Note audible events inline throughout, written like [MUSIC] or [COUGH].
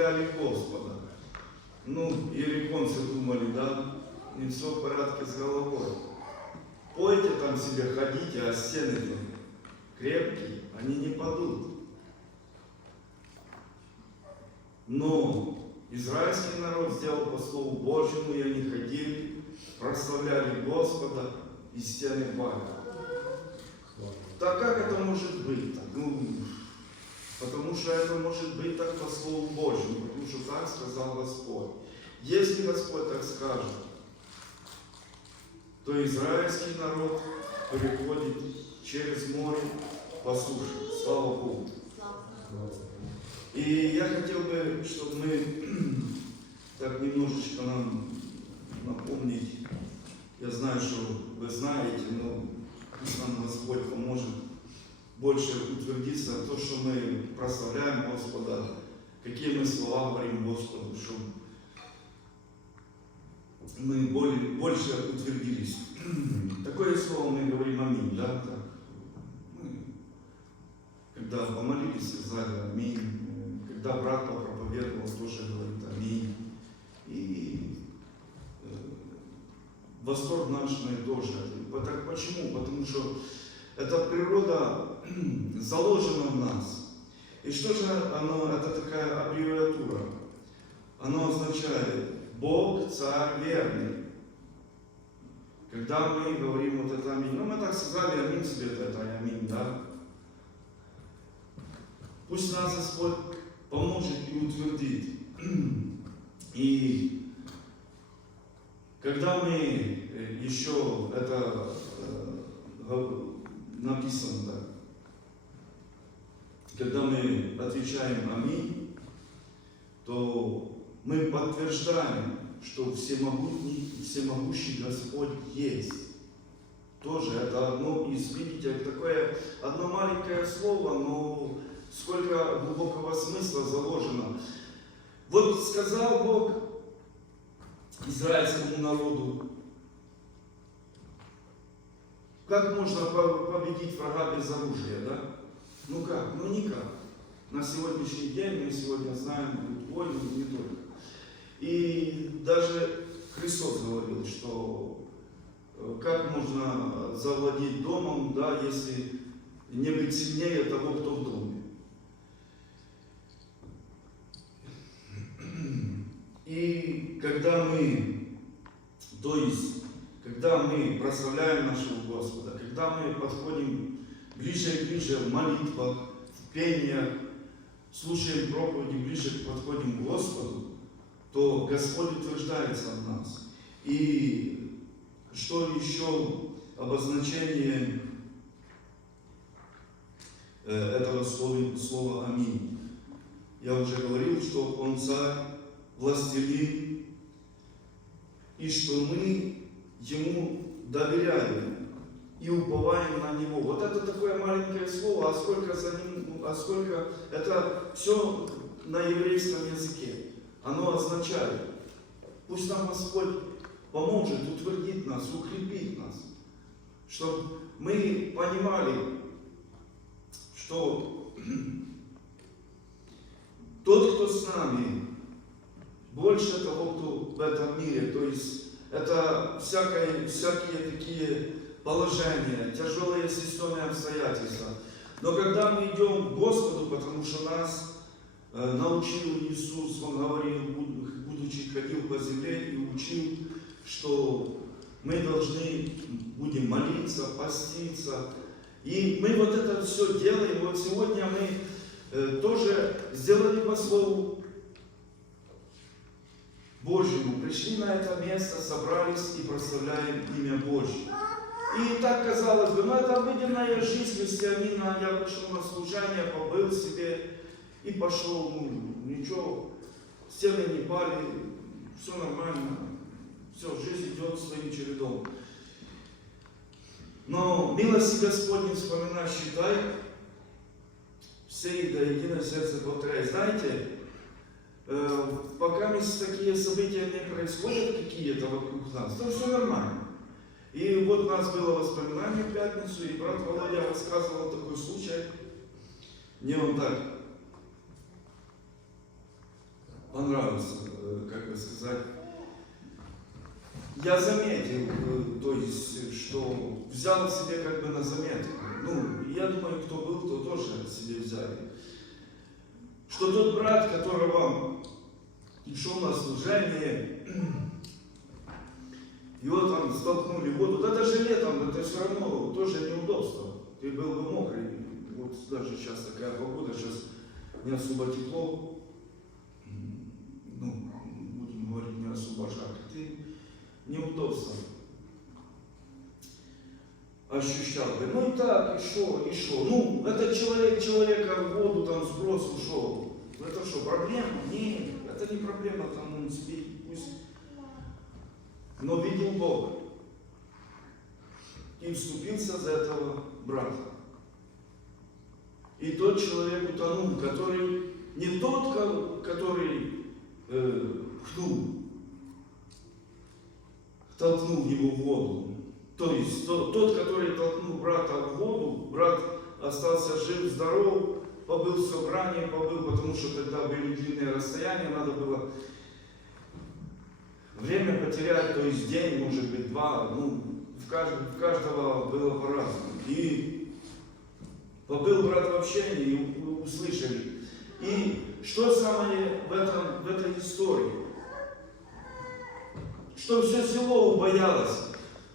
прославляли Господа. Ну, иерихонцы думали, да, не все в порядке с головой. Пойте там себе, ходите, а стены там крепкие, они не падут. Но израильский народ сделал по слову Божьему, и они ходили, прославляли Господа, и стены падали. Так как это может быть? Ну, потому что это может быть так по Слову Божьему, потому что так сказал Господь. Если Господь так скажет, то израильский народ переходит через море по суше. Слава Богу. И я хотел бы, чтобы мы [CLEARS THROAT] так немножечко нам напомнить, я знаю, что вы знаете, но пусть нам Господь поможет больше утвердиться то, что мы прославляем Господа, какие мы слова говорим Господу, чтобы мы более, больше утвердились. [CLEARS THROAT] Такое слово мы говорим аминь, да? Так. Мы, когда помолились, сказали аминь. Когда брат проповедовал, тоже говорит аминь. И э, восторг наш мы тоже. Почему? Потому что эта природа [CLEARS THROAT] заложена в нас. И что же оно, это такая аббревиатура? Оно означает Бог царь верный. Когда мы говорим вот это аминь, ну мы так сказали, аминь себе это аминь, да? Пусть нас Господь поможет и утвердит. И когда мы э, еще это э, написано так, когда мы отвечаем аминь, то мы подтверждаем, что всемогутний, всемогущий Господь есть. Тоже это одно из, видите, такое одно маленькое слово, но сколько глубокого смысла заложено. Вот сказал Бог израильскому народу, как можно победить врага без оружия, да? Ну как? Ну никак. На сегодняшний день мы сегодня знаем, войны, не только. И даже Христос говорил, что э, как можно завладеть домом, да, если не быть сильнее того, кто в доме. И когда мы, то есть, когда мы прославляем нашего Господа, когда мы подходим ближе и ближе в молитвах, в пениях, слушаем проповеди, ближе подходим к Господу, то Господь утверждается в нас. И что еще обозначение э, этого слова, слова «Аминь». Я уже говорил, что Он царь, властелин, и что мы Ему доверяем и уповаем на Него. Вот это такое маленькое слово, а сколько за ним, а сколько, это все на еврейском языке оно означает, пусть нам Господь поможет, утвердит нас, укрепит нас, чтобы мы понимали, что тот, кто с нами, больше того, кто в этом мире, то есть это всякое, всякие такие положения, тяжелые системные обстоятельства. Но когда мы идем к Господу, потому что нас Э, научил Иисус, Он говорил, будучи ходил по земле и учил, что мы должны будем молиться, поститься. И мы вот это все делаем. Вот сегодня мы э, тоже сделали по слову Божьему. Пришли на это место, собрались и прославляем имя Божье. И так казалось бы, ну это обыденная жизнь христианина. Я пришел на служение, побыл себе, и пошел, ну, ничего, стены не пали, все нормально. своим чередом. Но милости Господни вспоминай, считай, все их до единое сердце повторяй. Знаете, пока есть такие события не происходят какие-то вокруг нас, то все нормально. И вот у нас было воспоминание в пятницу, и брат Володя рассказывал такой случай. Мне он так понравился, э, как бы сказать. Я заметил, э, то есть, что взял себе как бы на заметку. Ну, я думаю, кто был, то тоже себе взяли. Что тот брат, которого шел на служение, его там столкнули в воду. Да даже летом, это все равно тоже неудобство. Ты был бы мокрый. Вот даже сейчас такая погода, сейчас не особо тепло. Ну, будем говорить, не особо жарко. Ты неудобство ощущал бы. Ну и так, и что, и что. Ну, этот человек человека в воду там сброс ушел. Это что, проблема? Нет, это не проблема, там он спит, пусть но видел Бога и вступился за этого брата. И тот человек утонул, который не тот, ко- который э, пхнул, толкнул его в воду. То есть то- тот, который толкнул брата в воду, брат остался жив, здоров, побыл в собрании, побыл, потому что тогда были длинные расстояния, надо было время потерять, то есть день, может быть, два, ну, в, кажд- в каждого было по-разному. И побыл брат в общении, и услышали. И что самое в, этом, в этой истории? Что все село убоялось.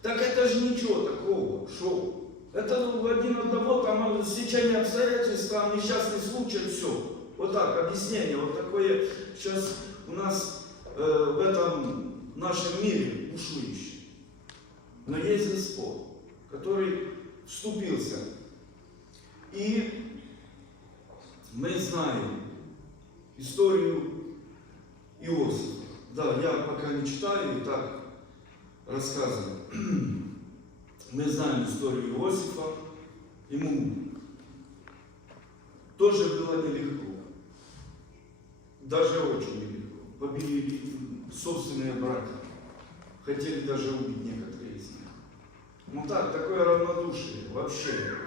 Так это же ничего такого, шо? Это один одного, там стечение обстоятельств, там несчастный случай, все. Вот так, объяснение, вот такое сейчас у нас э, в этом нашем мире бушующий. Но есть Господь, который вступился. И мы знаем историю Иосифа. Да, я пока не читаю, и так рассказываю. [CLEARS THROAT] Мы знаем историю Иосифа. Ему тоже было нелегко. Даже очень нелегко. Побили собственные братья. Хотели даже убить некоторые из них. Ну так, такое равнодушие вообще.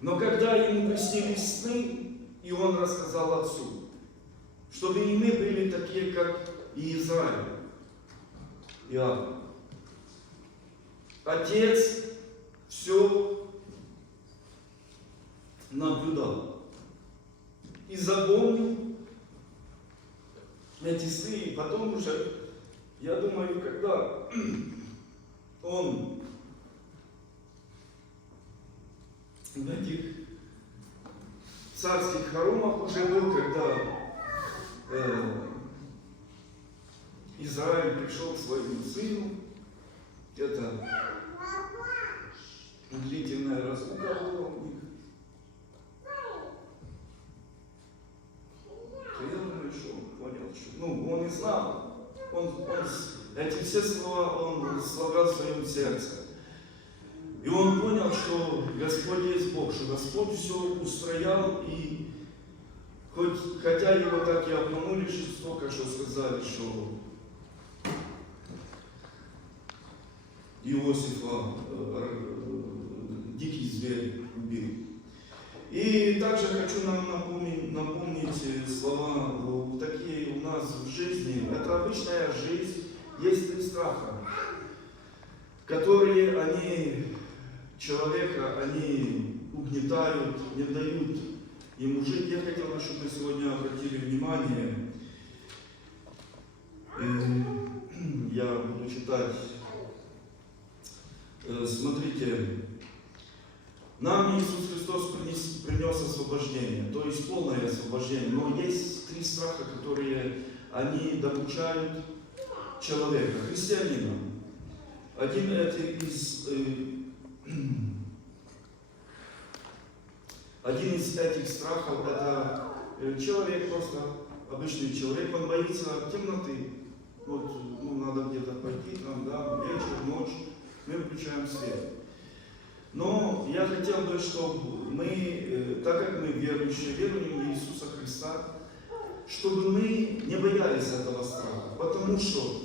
Но когда ему приснились сны, и он рассказал отцу, чтобы и мы были такие, как и Израиль. Иоанн. Отец все наблюдал. И запомнил эти сны, потом уже, я думаю, когда [CLEARS THROAT] он в этих царских хоромах уже был, когда э, Израиль пришел к своему сыну, это длительная разлука была у них. То я думаю, понял, что, ну, он и знал, он, он эти все слова он слагал в своем сердце. И он понял, что Господь есть Бог, что Господь все устроял, и хоть, хотя его так и обманули жестоко, что сказали, что Иосифа э, э, дикий зверь убил. И также хочу нам напомнить, напомнить э, слова такие у нас в жизни. Это обычная жизнь, есть три страха, которые они человека, они угнетают, не дают ему жить. Я хотел, бы, чтобы мы сегодня обратили внимание, [CLEARS THROAT] я буду читать Смотрите, нам Иисус Христос принес, принес освобождение, то есть полное освобождение. Но есть три страха, которые они докучают человека, христианина. Один это из, э, [CLEARS THROAT] один из этих страхов это э, человек просто, обычный человек, он боится темноты. Вот, ну, надо где-то пойти, там, да, вечер, ночь, мы включаем свет. Но я хотел бы, чтобы мы, э, так как мы верующие, веруем в Иисуса Христа, чтобы мы не боялись этого страха, потому что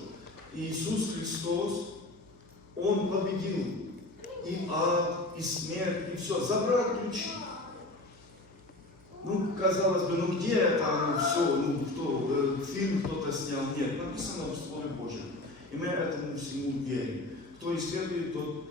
Иисус Христос, Он победил и ад, и смерть, и все, забрал ключи. Ну, казалось бы, ну где это оно все, ну кто, э, фильм кто-то снял, нет, написано в Слове Божьем. И мы этому всему верим. Кто исследует, тот,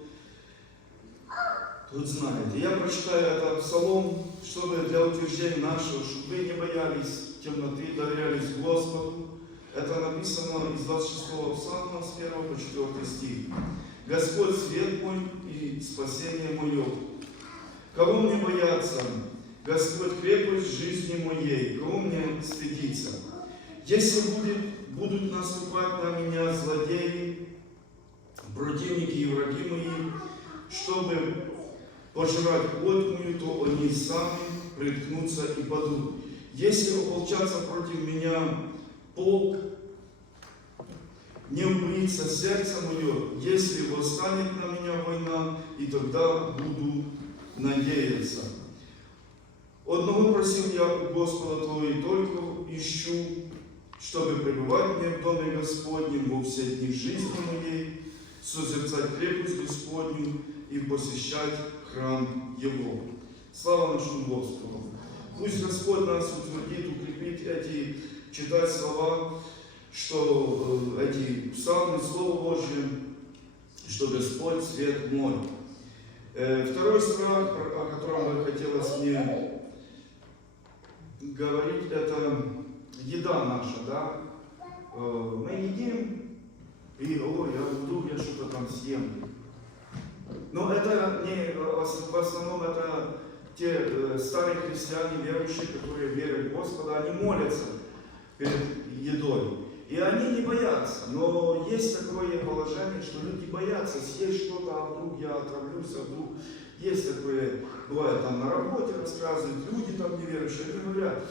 тот знает. И я прочитаю это псалом, чтобы для утверждения нашего, чтобы вы не боялись темноты, доверялись Господу. Это написано из 26 псалма, с 1 по 4 стих. Господь свет мой и спасение мое. Кого мне бояться? Господь крепость жизни моей, кого мне стыдиться? Если будет, будут наступать на меня злодеи, противники и враги мои, чтобы пожрать плоть мою, то они сами приткнутся и падут. Если ополчаться против меня полк, не убоится сердце мое, если восстанет на меня война, и тогда буду надеяться. Одного просил я у Господа Твоего, и только ищу, чтобы пребывать мне в доме Господнем во все дни жизни моей, созерцать крепость Господню и посещать храм Его. Слава нашему Господу! Пусть Господь нас утвердит, укрепит эти, читать слова, что э, эти псалмы, Слово Божье, что Господь свет мой. Э, Второй страх, о котором хотелось мне говорить, это еда наша, да. Э, Мы едим, и, о, я вдруг я что-то там съем. Но это не, в основном это те э, старые христиане, верующие, которые верят в Господа, они молятся перед едой. И они не боятся. Но есть такое положение, что люди боятся съесть что-то, а вдруг я отравлюсь, а вдруг есть такое, бывает там на работе рассказывают, люди там неверующие, говорят,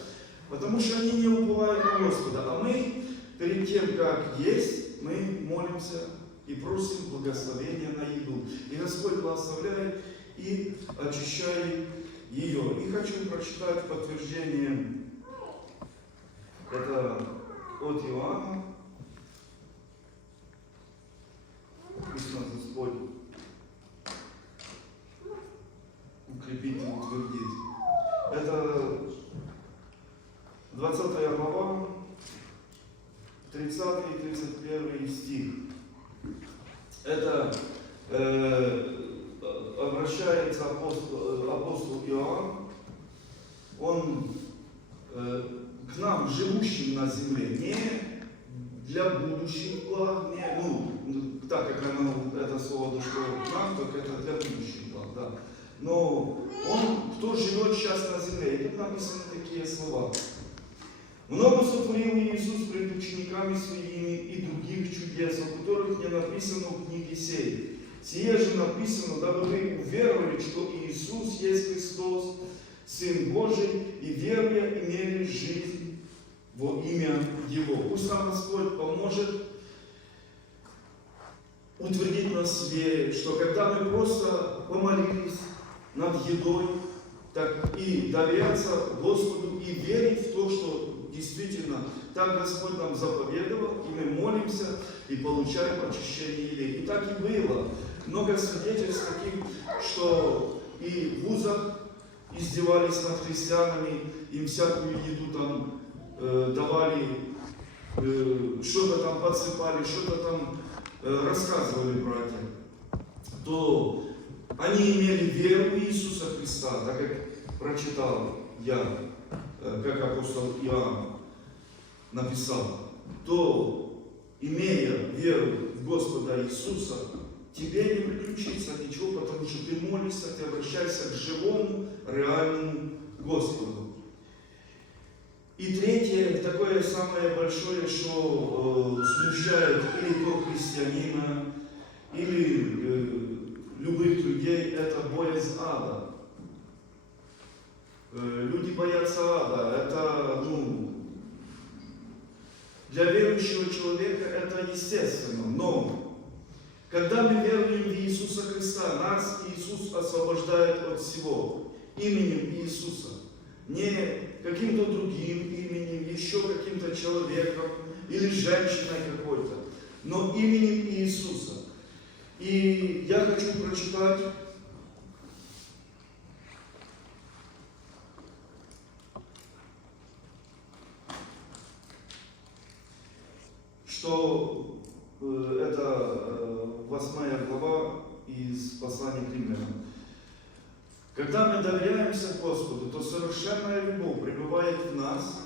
потому что они не уповают на Господа. А мы перед тем, как есть, мы молимся и просим благословения на еду. И Господь благословляет и очищает ее. И хочу прочитать подтверждение, это от Иоанна, пусть нас Господь укрепит и утвердит. Это 20 глава, 30 и 31 стих. Это э, обращается апостол, э, апостол Иоанн, он э, к нам, живущим на земле, не для будущих благ, не, ну, так как оно, это слово дошло к нам, так это для будущих благ, да. Но он, кто живет сейчас на земле, и тут написаны такие слова. Много сотворил Иисус пред учениками своими и других чудес, о которых не написано в книге сей. Сие же написано, дабы вы уверовали, что Иисус есть Христос, Сын Божий, и веруя имели жизнь во имя Его. Пусть нам Господь поможет утвердить нас в вере, что когда мы просто помолились над едой, так и доверяться Господу и верить в то, что действительно так Господь нам заповедовал, и мы молимся и получаем очищение еды. И так и было. Много свидетельств таких, что и в вузах издевались над христианами, им всякую еду там э, давали, э, что-то там подсыпали, что-то там рассказывали братья, то они имели веру в Иисуса Христа, так как прочитал я, э, как апостол Иоанн написал, то, имея веру в Господа Иисуса, тебе не приключится ничего, потому что ты молишься, ты обращаешься к живому, реальному Господу. И третье, такое самое большое, что э, смущает или то христианина, или э, любых людей, это боязнь ада. Э, люди боятся ада. Это, ну, Для верующего человека это естественно. Но когда мы веруем в Иисуса Христа, нас Иисус освобождает от всего именем Иисуса. Не каким-то другим именем, еще каким-то человеком или женщиной какой-то, но именем Иисуса. И я хочу прочитать что э, это э, восьмая глава из послания к римлянам. Когда мы доверяемся Господу, то совершенная любовь пребывает в нас,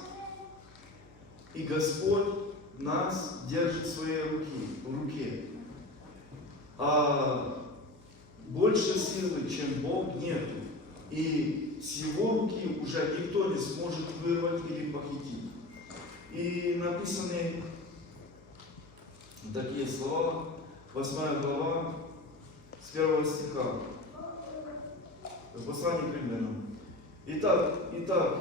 и Господь нас держит в своей руки, в руке. А больше силы, чем Бог, нету. И с его руки уже никто не сможет вырвать или похитить. И написаны такие слова, 8 глава, с первого стиха. Послание к римлянам. Итак, итак,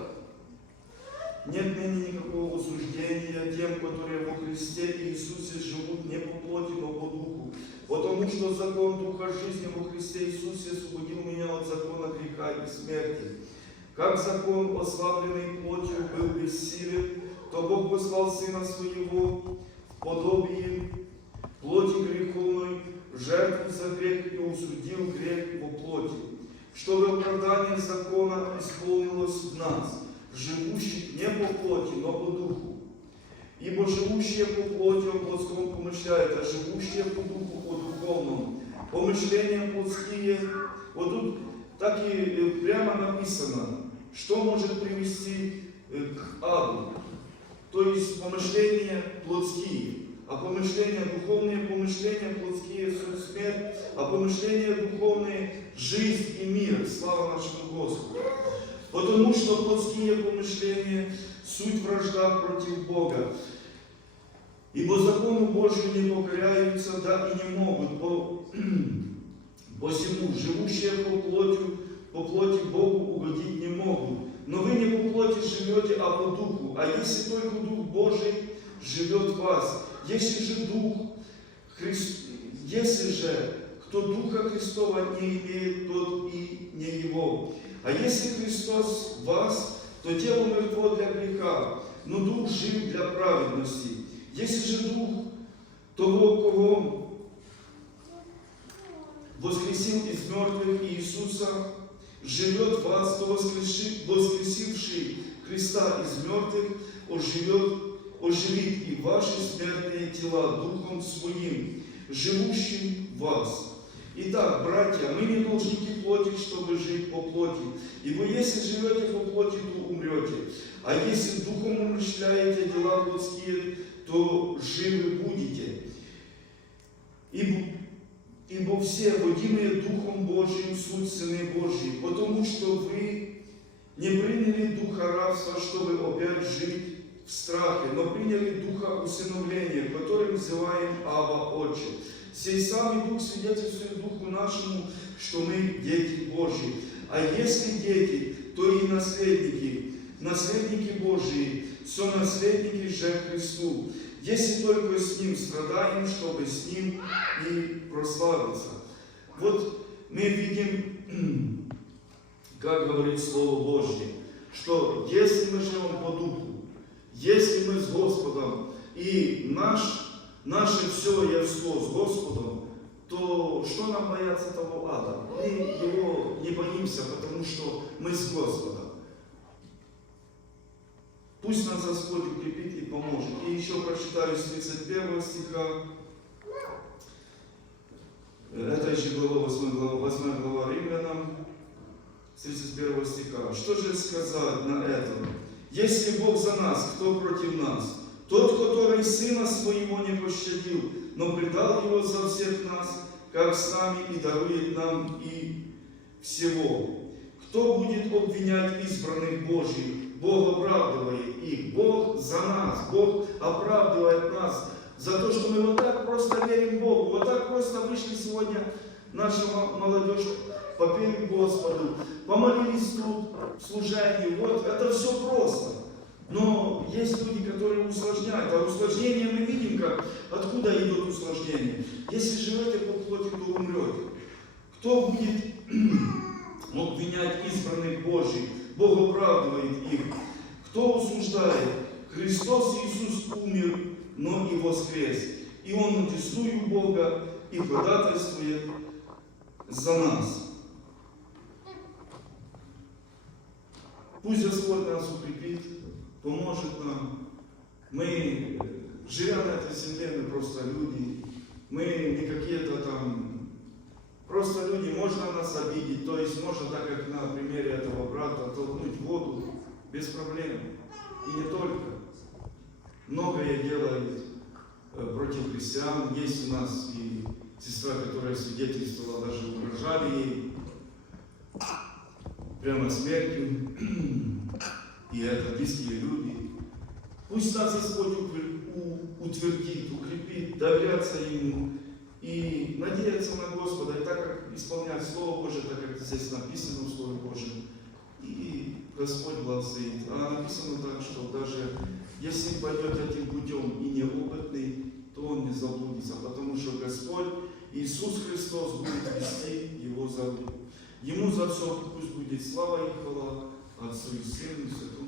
нет ныне никакого осуждения тем, которые во Христе Иисусе живут не по плоти, но по духу. Потому что закон Духа жизни во Христе Иисусе освободил меня от закона греха и смерти. Как закон, ослабленный плотью, был бессилен, то Бог послал Сына Своего в подобие плоти греховной, в жертву за грех и усудил грех во плоти, чтобы оправдание закона исполнилось в нас, живущих не по плоти, но по духу. Ибо живущие по плоти о плотском помышляют, а живущие по духу о духовном. Помышления плотские, вот тут так и э, прямо написано, что может привести э, к аду. То есть помышления плотские. А помышления духовные, помышления плотские суть смерть, а помышления духовные жизнь и мир. Слава нашему Господу. Потому что плотские помышления суть вражда против Бога. Ибо закону Божию не покоряются, да и не могут, по, посему [CLEARS THROAT] живущие по плоти, по плоти Богу угодить не могут. Но вы не по плоти живете, а по духу. А если только Дух Божий живет в вас, если же Дух Христ, если же кто Духа Христова не имеет, тот и не его. А если Христос вас, то тело мертво для греха, но Дух жив для праведности. Если же Дух того, кого воскресил из мертвых Иисуса, живет вас, то воскресивший Христа из мертвых оживет, оживит и ваши смертные тела Духом Своим, живущим в вас. Итак, братья, мы не должники плоти, чтобы жить по плоти. Ибо если живете по плоти, то умрете. А если духом умышляете дела плотские, то живы будете. Ибо, ибо все, водимые Духом Божиим, суть Сыны Божьи, потому что вы не приняли Духа рабства, чтобы опять жить в страхе, но приняли Духа усыновления, который называем Аба Отче. Сей самый Дух свидетельствует Духу нашему, что мы дети Божьи. А если дети, то и наследники, наследники Божьи, сонаследники же Христу, если только с Ним страдаем, чтобы с Ним и прославиться. Вот мы видим, [CLEARS THROAT] как говорит Слово Божье, что если мы живем по Духу, если мы с Господом, и наш наше все явство с Господом, то что нам бояться того ада? Мы его не боимся, потому что мы с Господом. Пусть нас Господь укрепит и поможет. И еще прочитаю с 31 стиха. Это еще глава 8 глава, 8 глава Римлянам, с 31 стиха. Что же сказать на это? Если Бог за нас, кто против нас? Тот, который Сына Своего не пощадил, но предал Его за всех нас, как с нами и дарует нам и всего. Кто будет обвинять избранных Божьих? Бог оправдывает их. Бог за нас. Бог оправдывает нас за то, что мы вот так просто верим Богу. Вот так просто вышли сегодня наша молодежь, попели Господу, помолились тут в. Вот это все просто. Но есть люди, которые усложняют. А усложнение мы видим, как, откуда идут усложнения. Если живете по плоти, то умрете. Кто будет [CLEARS THROAT] обвинять избранных Божьих? Бог оправдывает их. Кто осуждает? Христос Иисус умер, но и воскрес. И Он удесную Бога и ходатайствует за нас. Пусть Господь нас укрепит, поможет нам. Мы, живя на этой земле, мы просто люди. Мы не какие-то там Просто люди, можно нас обидеть, то есть можно, так как на примере этого брата, толкнуть воду без проблем. И не только. Многое делает э, против христиан. Есть у нас и сестра, которая свидетельствовала, даже угрожали ей прямо смертью. [CLEARS THROAT] И это близкие люди. Пусть нас Господь утвердит, укрепит, доверяться Ему и надеяться на Господа, и так как исполнять Слово Божие, так как здесь написано в Слове Божьем, и Господь благословит. А написано так, что даже если пойдет этим путем и неопытный, то он не заблудится, потому что Господь Иисус Христос будет вести его за руку. Ему за все пусть будет слава и хвала Отцу и Сыну и Святому